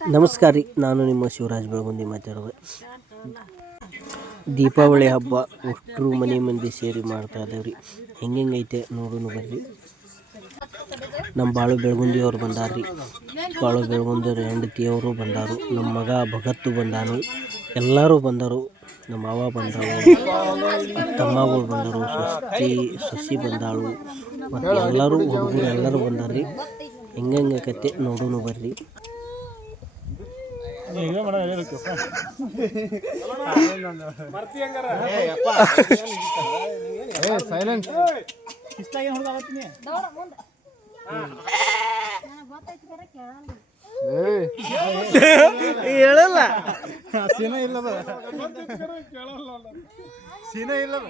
ನಮಸ್ಕಾರ ರೀ, ನಾನು ನಿಮ್ಮ ಶಿವರಾಜ್ ಬೆಳಗುಂದಿ ಮಾತಾಡೋದು. ದೀಪಾವಳಿ ಹಬ್ಬ ಅಷ್ಟರು ಮನೆ ಮಂದಿ ಸೇರಿ ಮಾಡ್ತಾ ಇದ್ದೇವ್ರಿ. ಹೆಂಗೈತೆ ನೋಡೋಣ ಬರ್ರಿ. ನಮ್ಮ ಬಾಳು ಬೆಳಗುಂದಿಯವ್ರು ಬಂದಾರ್ರಿ. ಬಾಳು ಬೆಳಗುಂದಿಯವ್ರ ಹೆಂಡತಿಯವರು ಬಂದಾರು. ನಮ್ಮ ಮಗ ಭಗತ್ತು ಬಂದಾನು. ಎಲ್ಲರೂ ಬಂದರು. ನಮ್ಮ ಅವ್ವ ಬಂದಳು, ತಮ್ಮಗಳು ಬಂದರು, ಸಸಿ ಬಂದಾಳು, ಮತ್ತು ಎಲ್ಲರೂ ಹುಡುಗರು ಎಲ್ಲರೂ ಬಂದಾರ್ರಿ. ಹೆಂಗೈತೆ ನೋಡೋಣ ಬರ್ರಿ. ಹೇಳಲ್ಲ ಸೀನ ಇಲ್ಲದ ಸೀನ ಇಲ್ಲದ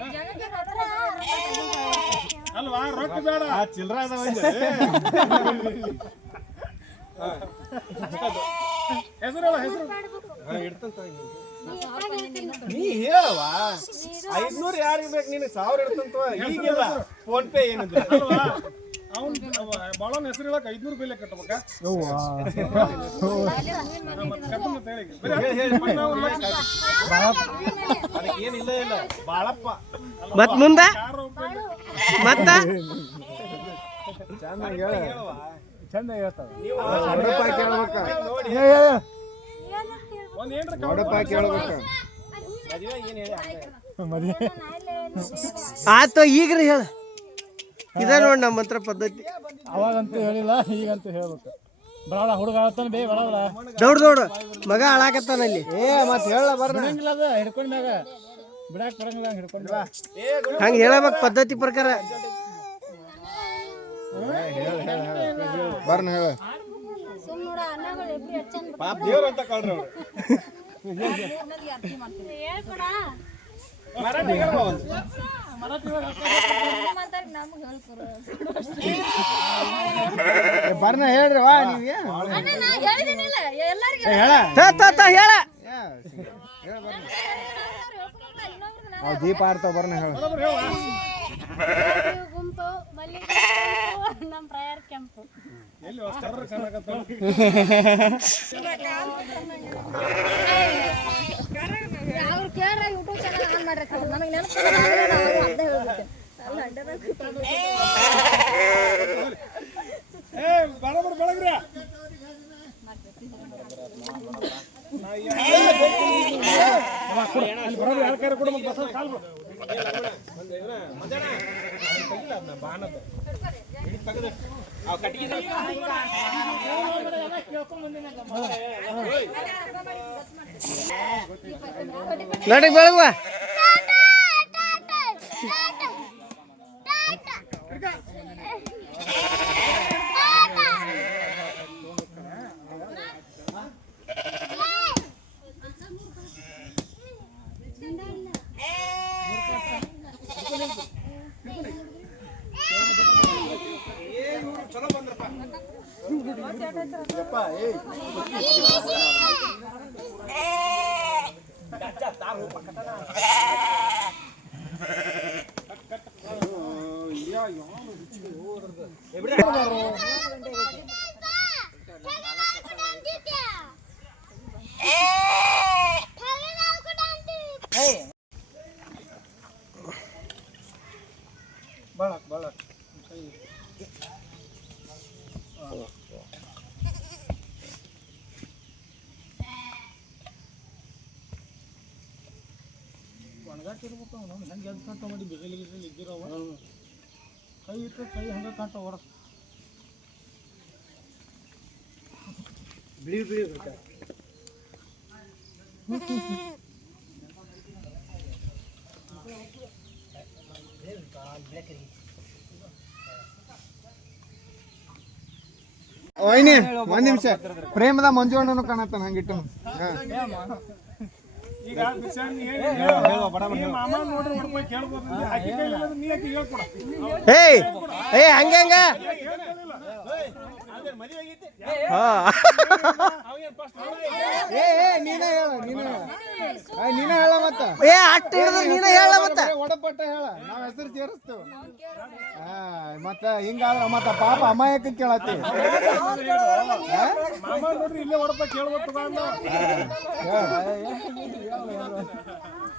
ಅಲ್ವಾ, ರೊಕ್ಕ ಬೇಡ, ಚಿಲ್ಲರ ಹೆಸರು ನೀ ಹೇಳವಾ. 500 ಯಾರಿಗೆ ಬೇಕು ನೀನು? 1000 ಇಡ್ತಂತ. ಈಗಿಲ್ಲ ಫೋನ್ ಪೇ ಏನಿದೆ ಅವ್ನು ಬಾಳನ್ ಹೆಸರು ಹೇಳಕ್ 500 ರೂಪಾಯಿ ಕಟ್ಟಬೇಕ. ಏನಿಲ್ಲ ಇಲ್ಲ ಬಾಳಪ್ಪ ಮತ್ ಮುಂದ ಮತ್ತ ಚಂದ ಹೇಳ್ತಾವ. ಆಯ್ತು ಈಗ್ರಿ ಹೇಳ. ಇದ ನೋಡಿ ನಮ್ಮ ಹತ್ರ ಪದ್ಧತಿ. ಅವಾಗಂತೂ ಹೇಳಿಲ್ಲ, ಈಗಂತೂ ಹೇಳ್ಬೇಕು. ಬರಳ ಹುಡುಗ ಆಳ್ತಾನ ಬೇ ಬರಲ್ಲ. ದೌಡ್ ಮಗ ಹಾಳಾಕತ್ತಾನ ಅಲ್ಲಿ. ಮತ್ತೆ ಹೇಳ ಬರಂಗಿಲ್ಲ, ಅದ ಹಿಡ್ಕೊಂಡ್ ಮ್ಯಾಗ ಬಿಡಾಕ್ ಬರಂಗಿಲ್ಲ. ಹಿಡ್ಕೊಂಡ್ ಹಂಗ ಹೇಳಬೇಕು ಪದ್ಧತಿ ಪ್ರಕಾರ. ಬರ್ನ ಹೇಳ ಪಾಪ ದೇವ್ರ ಅಂತ ಕಳ್ರಿ ಅವ್ರು. ಬರ್ನ ಹೇಳ್ರಿ ವಾ. ನೀವ್ ದೀಪ ಆಡ್ತಾವ. ಬರ್ನ ಹೇಳ. ನಮ್ಮ ಪ್ರಯಾರ್ ಕೆಂಪು ಅವ್ರು ಕೇಳ್ರ ಯೂಟ್ಯೂಬ್ ಚಾನಲ್ ಆನ್ ಮಾಡ್ರಿ. ನಮಗೆ ಬರಬರ್ ಬೆಳಗ್ರಿ. ನಡಿಗೆ ಬೆಳಗುವ. ಚಲೋ ಬಂದ್ರಪ್ಪ. ಬಳಕ್ ಒಣಗಾಕಿರ್ಬೇಕು. ಅವ್ನು ಹೆಂಗೆ ಎದ್ದು ಕಂಟ ಮಾಡಿ ಬಿಸಿಲು ಇದ್ದಿರವ ಕೈ ಇಟ್ಟು ಕೈ ಹಂಗೆ ಕಂಟ ಹೊರ ಬಿಳಿ ಬಿಳಿ ಬರ್ತಾರೆ. ಓಯ್ನಿ ಒಂದ್ ನಿಮಿಷ. ಪ್ರೇಮದ ಮಂಜುಣ್ಣನು ಕಾಣತ್ತಾನ ಹಂಗಿಟ್ಟು. ಈಗ ಮಾಮ ನೋಡ್ರಿ ಕೇಳ್ಬೋದು. ಹಂಗ ನೀನೇ ಹೇಳ. ನೀನ ಹೇಳ ಮತ್ತ ಏ ಅಟ್ಟ ಹಿಡಿದ್ರೆ ನೀನ ಹೇಳ ಮತ್ತ ಒಡಪಟ್ಟ ಹೇಳ ನಾವ್ ಹೆಸರು ಸೇರಿಸ್ತೇವ್ ಮತ್ತ ಹಿಂಗಾದ್ರ ಮತ್ತ ಪಾಪ ಅಮಾಯಕ ಕೇಳತ್ತಿ ಮಾಮ ನೋಡ್ರಿ ಇಲ್ಲೇ ಹೊಡಪ ಕೇಳ್ಬೇಕು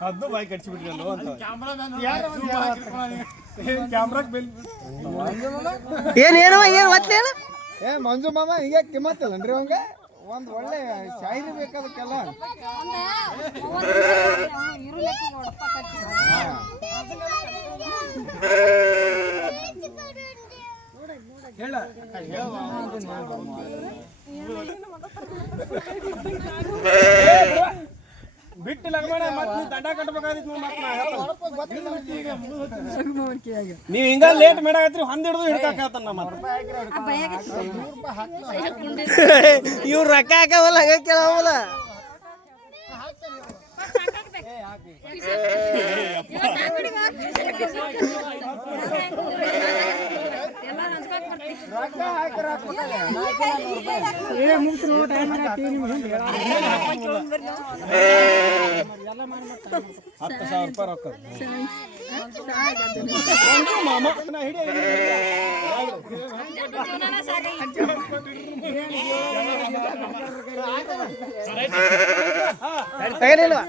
ಅದು ಬಾಯ್ ಕಟ್ಸಿಬಿಟ್ರಿ ಅಂತ ಕ್ಯಾಮ್ರಾಕ್ ಬೆಲ್ ಏನೇನು ಏನು ಮತ್ತೆ ಹೇಳ ಏ ಮಂಜು ಮಾಮ ಈಗ ಕಿಮ್ಮತ್ತಲ್ಲನ್ರಿ ಅವಂಗ ಒಂದ್ ಒಳ್ಳೆ ಶಾಯರಿ ಬೇಕಾದಕ್ಕೆಲ್ಲ ಬಿಟ್ಟು ಲಗ್ಮಾಡ ಮತ್ತೆ ನೀವು ದಂಡ ಕಟ್ಟಬೇಕಾದಿತ್ತು ನೀವು ಹಿಂಗ ಲೇಟ್ ಮಾಡಾಕತ್ರಿ ಹೊಂದಿಡ್ದು ಹಿಡ್ಕಾಕ ಹೇಳ್ತಾನ ನಮ್ಮ ಇವ್ರು ರೊಕ್ಕ ಹಾಕವಲ್ಲ ಹಂಗ ಕೇಳವಲ್ಲ ₹10,000 ರೊಕ್ಕ ತಗಲಿಲ್ವಾ